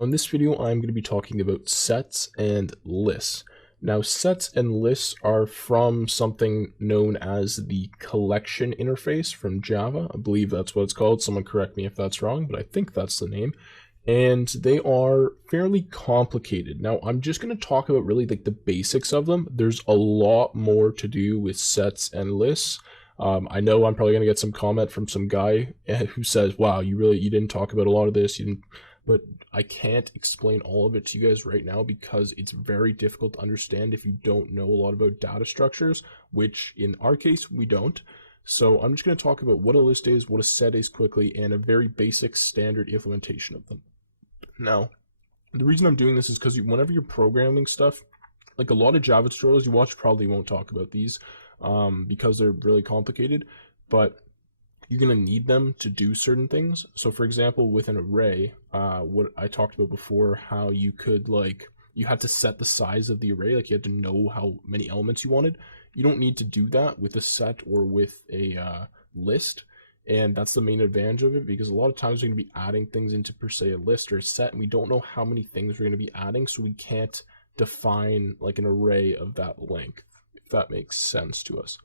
On this video, I'm going to be talking about sets and lists. Now, sets and lists are from something known as the collection interface from Java. I believe that's what it's called. Someone correct me if that's wrong, but I think that's the name. And they are fairly complicated. Now, I'm just going to talk about really like the basics of them. There's a lot more to do with sets and lists. I know I'm probably going to get some comment from some guy who says, wow, you didn't talk about a lot of this. But I can't explain all of it to you guys right now because it's very difficult to understand if you don't know a lot about data structures, which in our case, we don't. So I'm just going to talk about what a list is, what a set is quickly, and a very basic standard implementation of them. Now, the reason I'm doing this is because whenever you're programming stuff, like a lot of Java tutorials you watch probably won't talk about these because they're really complicated, but you're going to need them to do certain things. So for example, with an array, what I talked about before, how you could you had to set the size of the array, like you had to know how many elements you wanted. You don't need to do that with a set or with a list. And that's the main advantage of it, because a lot of times we're going to be adding things into per se a list or a set, and we don't know how many things we're going to be adding, so we can't define like an array of that length, if that makes sense to us.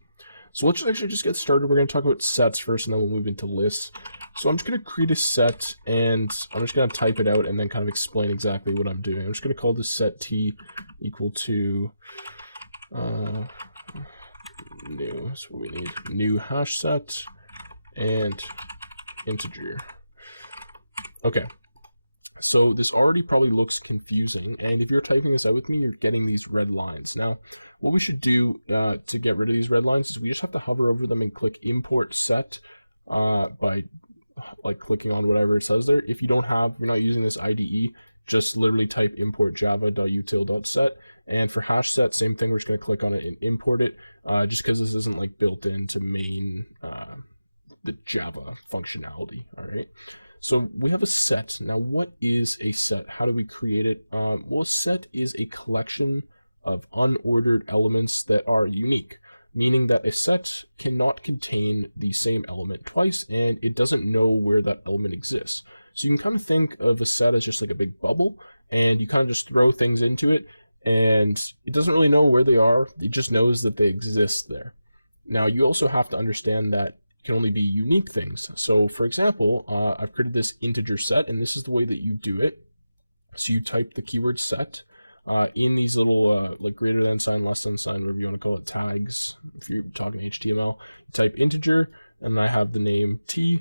So let's actually just get started. We're going to talk about sets first, and then we'll move into lists. So I'm just going to create a set, and I'm just going to type it out and then kind of explain exactly what I'm doing. I'm just going to call this set t equal to new. That's what we need. New hash set and integer. Okay. So this already probably looks confusing, and if you're typing this out with me, you're getting these red lines. Now, what we should do to get rid of these red lines is we just have to hover over them and click import set by like clicking on whatever it says there. If you're not using this IDE, just literally type import java.util.set. And for hash set, same thing, we're just going to click on it and import it, just because this isn't like built into main the Java functionality. All right. So we have a set. Now, what is a set? How do we create it? Well, a set is a collection of unordered elements that are unique, meaning that a set cannot contain the same element twice, and it doesn't know where that element exists. So you can kind of think of a set as just like a big bubble, and you kind of just throw things into it, and it doesn't really know where they are. It just knows that they exist there. Now, you also have to understand that it can only be unique things. So for example, I've created this integer set, and this is the way that you do it. So you type the keyword set in these little like greater than sign, less than sign, whatever you want to call it, tags. If you're talking HTML, type integer, and I have the name t,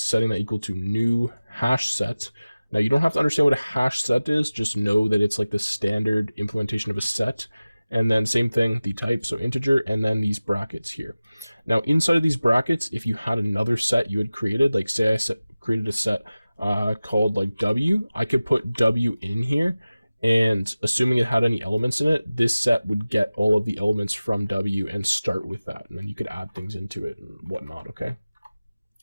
setting that equal to new hash set. Now you don't have to understand what a hash set is, just know that it's like the standard implementation of a set. And then same thing, the type, so integer, and then these brackets here. Now inside of these brackets, if you had another set you had created, like say I created a set called like w, I could put w in here, and assuming it had any elements in it, this set would get all of the elements from w and start with that, and then you could add things into it and whatnot, okay?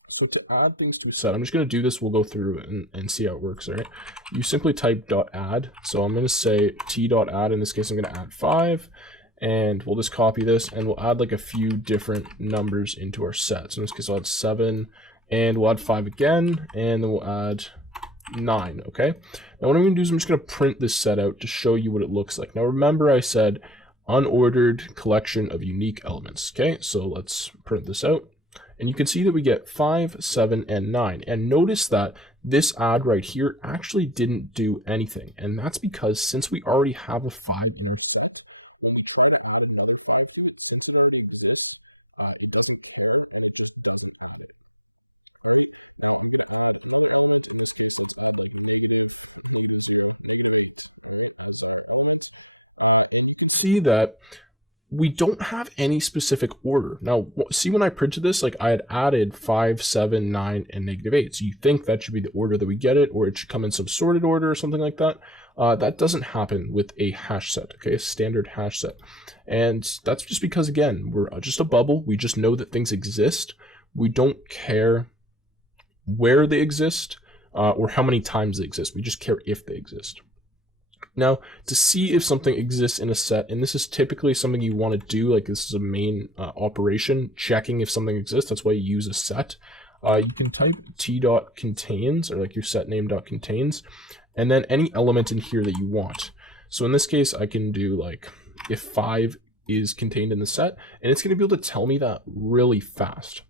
So to add things to a set, I'm just going to do this, we'll go through and see how it works, all right? You simply type .add, so I'm going to say t.add, in this case I'm going to add 5, and we'll just copy this, and we'll add like a few different numbers into our set. So in this case I'll add 7, and we'll add 5 again, and then we'll add 9, okay? Now what I'm going to do is I'm just going to print this set out to show you what it looks like. Now remember I said unordered collection of unique elements, okay? So let's print this out. And you can see that we get 5, 7, and 9. And notice that this add right here actually didn't do anything. And that's because since we already have a 5, see that we don't have any specific order. Now, see when I printed this, like I had added 5, 7, 9, and -8. So you think that should be the order that we get it, or it should come in some sorted order or something like that. That doesn't happen with a hash set, okay, a standard hash set. And that's just because, again, we're just a bubble. We just know that things exist. We don't care where they exist or how many times they exist. We just care if they exist. Now, to see if something exists in a set, and this is typically something you want to do, like this is a main operation, checking if something exists, that's why you use a set. You can type t.contains, or like your set name.contains, and then any element in here that you want. So in this case, I can do like if 5 is contained in the set, and it's going to be able to tell me that really fast.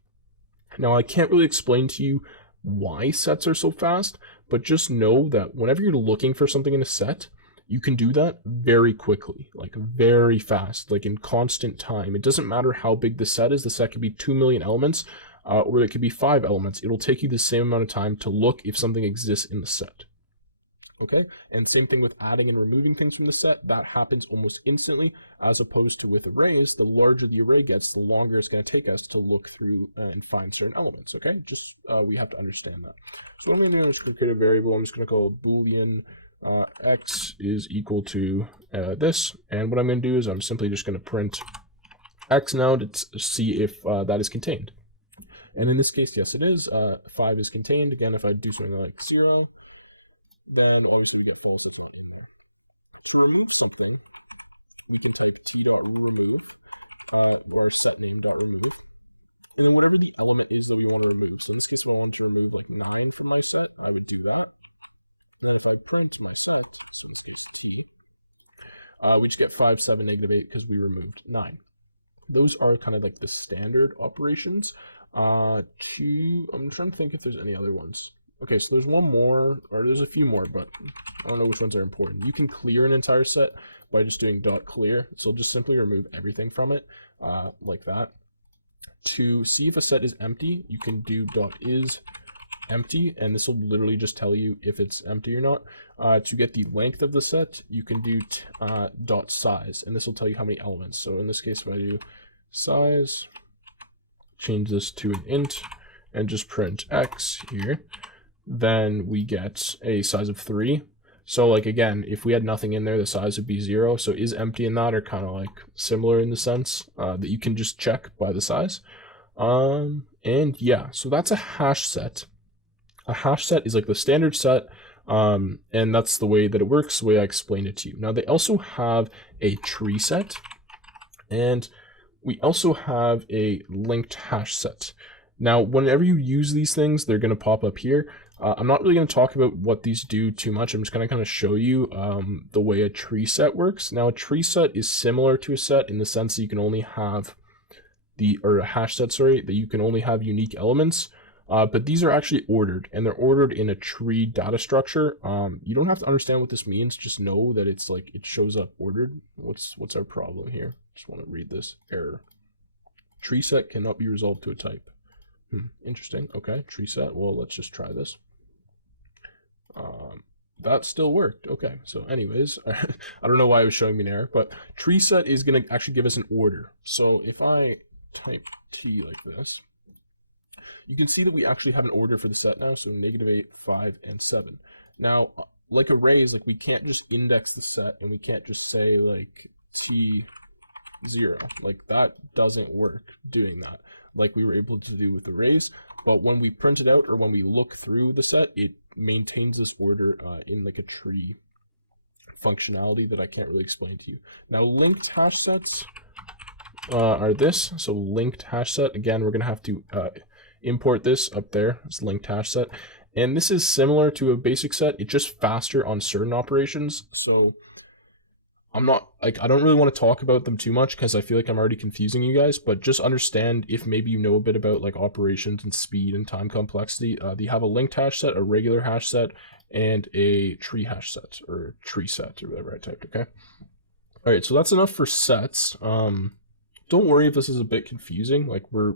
Now, I can't really explain to you why sets are so fast, but just know that whenever you're looking for something in a set, you can do that very quickly, like very fast, like in constant time. It doesn't matter how big the set is. The set could be 2 million elements, or it could be 5 elements. It'll take you the same amount of time to look if something exists in the set. Okay, and same thing with adding and removing things from the set. That happens almost instantly, as opposed to with arrays. The larger the array gets, the longer it's going to take us to look through and find certain elements. Okay, just we have to understand that. So what I'm going to do is going to create a variable. I'm just going to call it boolean x is equal to this, and what I'm going to do is I'm simply just going to print x now to see if that is contained. And in this case, yes, it is. 5 is contained. Again, if I do something like 0, then obviously we get false in there. To remove something, we can type t.remove, or set name.remove, and then whatever the element is that we want to remove. So in this case, if I want to remove like 9 from my set, I would do that. And if I print my set, so in this case t, we just get 5, 7, -8 because we removed 9. Those are kind of like the standard operations. I'm trying to think if there's any other ones. Okay, so there's one more, or there's a few more, but I don't know which ones are important. You can clear an entire set by just doing .clear. So just simply remove everything from it, like that. To see if a set is empty, you can do .isEmpty, and this will literally just tell you if it's empty or not. To get the length of the set, you can do .size, and this will tell you how many elements. So in this case, if I do size, change this to an int, and just print x here, then we get a size of 3. So like again, if we had nothing in there, the size would be 0. So is empty and that are kind of like similar in the sense that you can just check by the size. And yeah, so that's a hash set. A hash set is like the standard set, and that's the way that it works, the way I explained it to you. Now they also have a tree set, and we also have a linked hash set. Now, whenever you use these things, they're going to pop up here. I'm not really going to talk about what these do too much. I'm just going to kind of show you the way a tree set works. Now, a tree set is similar to a set in the sense that you can only have a hash set, sorry, that you can only have unique elements. But these are actually ordered, and they're ordered in a tree data structure. You don't have to understand what this means. Just know that it's like it shows up ordered. What's our problem here? Just want to read this error. Tree set cannot be resolved to a type. Interesting. Okay, tree set. Well, let's just try this. That still worked. Okay, so anyways, I don't know why it was showing me an error, but tree set is going to actually give us an order. So if I type t like this, you can see that we actually have an order for the set now. So -8, 5, and 7. Now, like arrays, like we can't just index the set and we can't just say like t0. Like that doesn't work doing that like we were able to do with arrays. But when we print it out or when we look through the set, it maintains this order in like a tree functionality that I can't really explain to you. Now, linked hash sets are this. So linked hash set, again, we're going to have to import this up there. It's linked hash set. And this is similar to a basic set. It's just faster on certain operations. So I'm not like, I don't really want to talk about them too much because I feel like I'm already confusing you guys, but just understand if maybe you know a bit about like operations and speed and time complexity. You have a linked hash set, a regular hash set, and a tree hash set or tree set or whatever I typed. Okay. All right. So that's enough for sets. Don't worry if this is a bit confusing. Like we're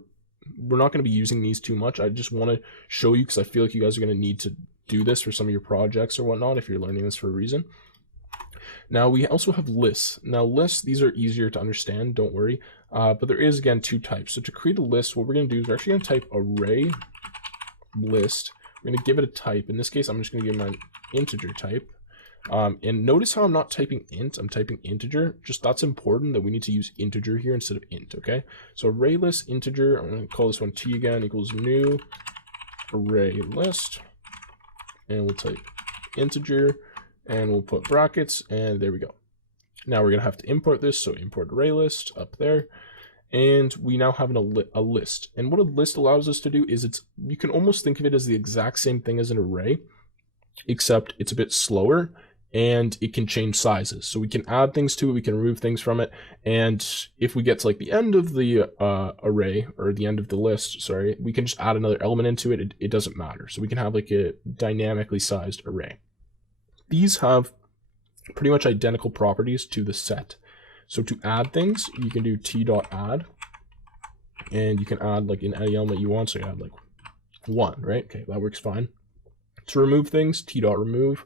not going to be using these too much. I just want to show you because I feel like you guys are going to need to do this for some of your projects or whatnot if you're learning this for a reason. Now we also have lists. Now lists, these are easier to understand, don't worry. But there is, again, 2 types. So to create a list, what we're going to do is we're actually going to type array list. We're going to give it a type. In this case, I'm just going to give it an integer type. And notice how I'm not typing int, I'm typing integer. Just that's important that we need to use integer here instead of int, okay? So array list integer, I'm going to call this one t again, equals new array list. And we'll type integer. And we'll put brackets, and there we go. Now we're going to have to import this, so import array list up there. And we now have a list. And what a list allows us to do is you can almost think of it as the exact same thing as an array, except it's a bit slower and it can change sizes. So we can add things to it, we can remove things from it, and if we get to like the end of the array, or the end of the list, sorry, we can just add another element into it. It doesn't matter. So we can have like a dynamically sized array. These have pretty much identical properties to the set. So to add things, you can do t.add, and you can add like in any element you want. So you add like 1, right? Okay, that works fine. To remove things, t.remove.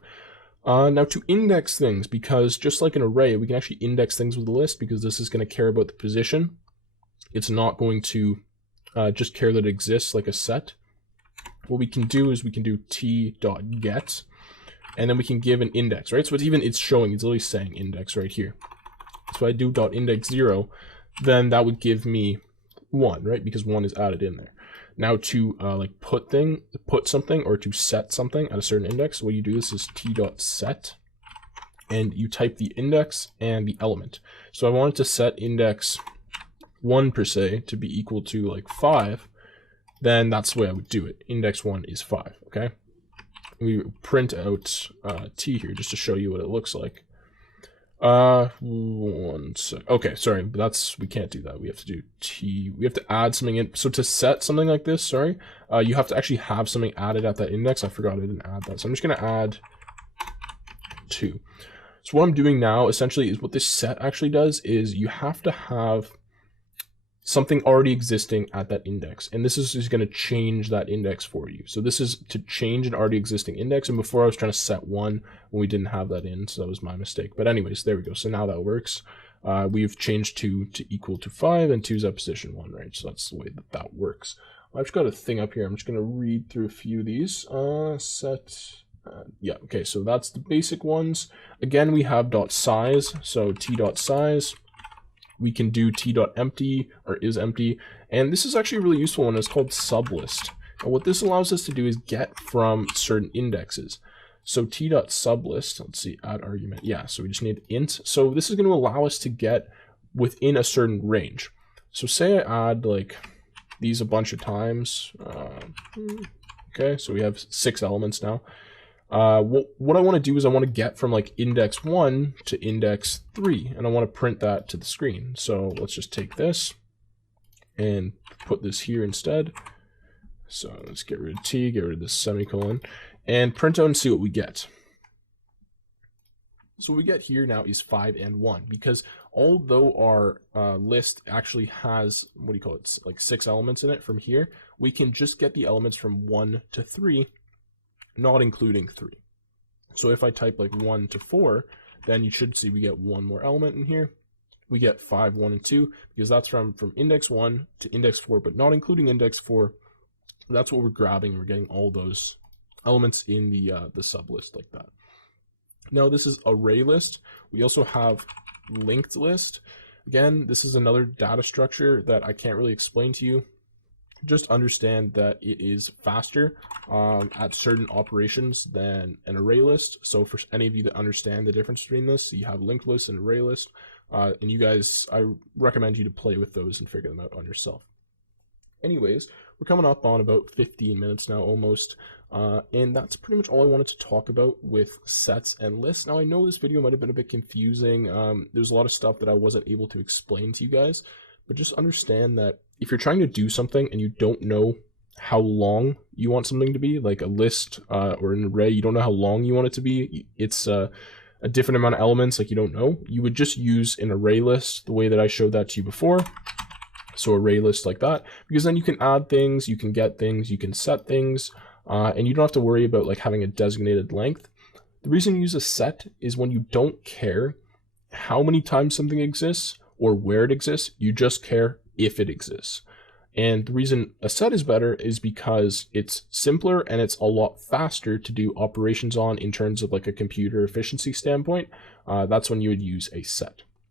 Now to index things, because just like an array, we can actually index things with a list, because this is going to care about the position. It's not going to just care that it exists like a set. What we can do is we can do t.get, and then we can give an index, right? So it's showing, it's literally saying index right here. So I do .index0, then that would give me 1, right? Because 1 is added in there. Now to like put something or to set something at a certain index, what you do is t.set, and you type the index and the element. So I wanted to set index 1 per se to be equal to like 5, then that's the way I would do it. Index 1 is 5, okay? We print out t here just to show you what it looks like. 1 sec. Okay, sorry, but we can't do that. We have to do t. We have to add something in. So to set something like this, sorry, you have to actually have something added at that index. I forgot I didn't add that. So I'm just gonna add 2. So what I'm doing now essentially is what this set actually does is you have to have something already existing at that index, and this is going to change that index for you. So this is to change an already existing index, and before I was trying to set 1 when we didn't have that in, so that was my mistake. But anyways, there we go. So now that works. We've changed 2 to equal to 5, and 2 is at position 1, right? So that's the way that works. I've just got a thing up here. I'm just going to read through a few of these. Yeah, okay, so that's the basic ones. Again, we have .size, so t.size. We can do t.empty or isEmpty, and this is actually a really useful one. It's called sublist. And what this allows us to do is get from certain indexes. So t.sublist, let's see, add argument. Yeah, so we just need int. So this is going to allow us to get within a certain range. So say I add like these a bunch of times. Okay, so we have 6 elements now. What I want to do is I want to get from like index 1 to index 3, and I want to print that to the screen. So let's just take this and put this here instead. So let's get rid of t, get rid of this semicolon, and print out and see what we get. So what we get here now is 5 and 1, because although our list actually has, what do you call it, it's like 6 elements in it from here, we can just get the elements from 1 to 3, not including 3. So if I type like 1 to 4, then you should see we get 1 more element in here. We get 5, 1, and 2, because that's from index 1 to index 4, but not including index 4. That's what we're grabbing. We're getting all those elements in the sublist like that. Now this is array list. We also have linked list. Again, this is another data structure that I can't really explain to you. Just understand that it is faster at certain operations than an array list. So for any of you that understand the difference between this, you have linked list and array list, and you guys, I recommend you to play with those and figure them out on yourself. Anyways, we're coming up on about 15 minutes now almost, and that's pretty much all I wanted to talk about with sets and lists. Now I know this video might have been a bit confusing. There's a lot of stuff that I wasn't able to explain to you guys, but just understand that if you're trying to do something and you don't know how long you want something to be, like a list or an array, you don't know how long you want it to be, it's a different amount of elements, like you don't know, you would just use an array list the way that I showed that to you before. So array list like that, because then you can add things, you can get things, you can set things, and you don't have to worry about like having a designated length. The reason you use a set is when you don't care how many times something exists or where it exists, you just care if it exists. And the reason a set is better is because it's simpler and it's a lot faster to do operations on in terms of like a computer efficiency standpoint. That's when you would use a set.